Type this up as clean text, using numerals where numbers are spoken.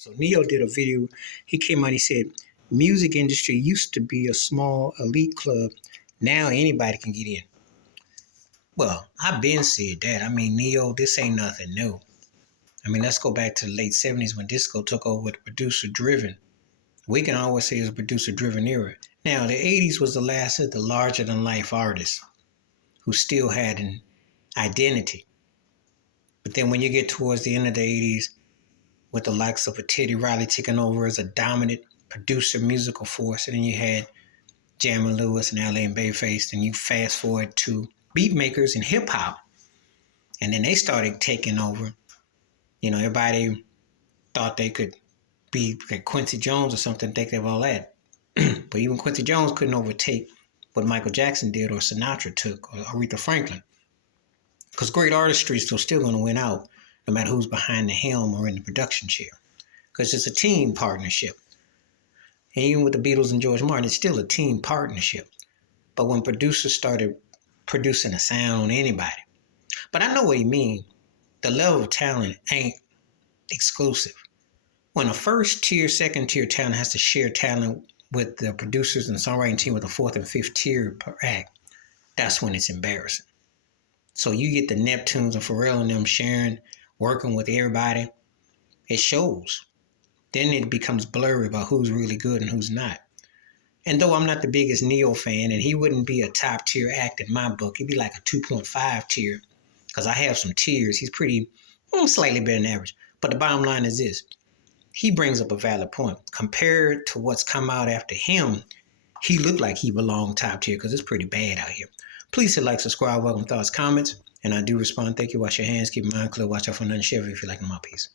So NeYo did a video. He came out. He said, "Music industry used to be a small elite club. Now anybody can get in." Well, I've been said that. I mean, NeYo, this ain't nothing new. I mean, let's go back to the late '70s when disco took over with producer-driven. We can always say it's a producer-driven era. Now, the '80s was the last of the larger-than-life artists who still had an identity. But then when you get towards the end of the '80s, with the likes of a Teddy Riley taking over as a dominant producer musical force. And then you had Jammin' Lewis and LA and Babyface. And you fast forward to beat makers and hip hop. And then they started taking over. You know, everybody thought they could be like Quincy Jones or something, think of all that. But even Quincy Jones couldn't overtake what Michael Jackson did or Sinatra took or Aretha Franklin. Because great artistry is still going to win out no matter who's behind the helm or in the production chair. Because it's a team partnership. And even with the Beatles and George Martin, it's still a team partnership. But when producers started producing a sound on anybody. But I know what you mean. The level of talent ain't exclusive. When a first tier, second tier talent has to share talent with the producers and songwriting team with a fourth and fifth tier per act, that's when it's embarrassing. So you get the Neptunes and Pharrell and them sharing, working with everybody. It shows. Then it becomes blurry about who's really good and who's not. And though I'm not the biggest NeYo fan, and he wouldn't be a top tier act in my book, he'd be like a 2.5 tier, because I have some tiers. He's pretty, slightly better than average. But the bottom line is this. He brings up a valid point. Compared to what's come out after him, he looked like he belonged top tier, because it's pretty bad out here. Please hit like, subscribe, welcome thoughts, comments, and I do respond. Thank you. Wash your hands, keep your mind clear, watch out for nothing, share if you like my piece.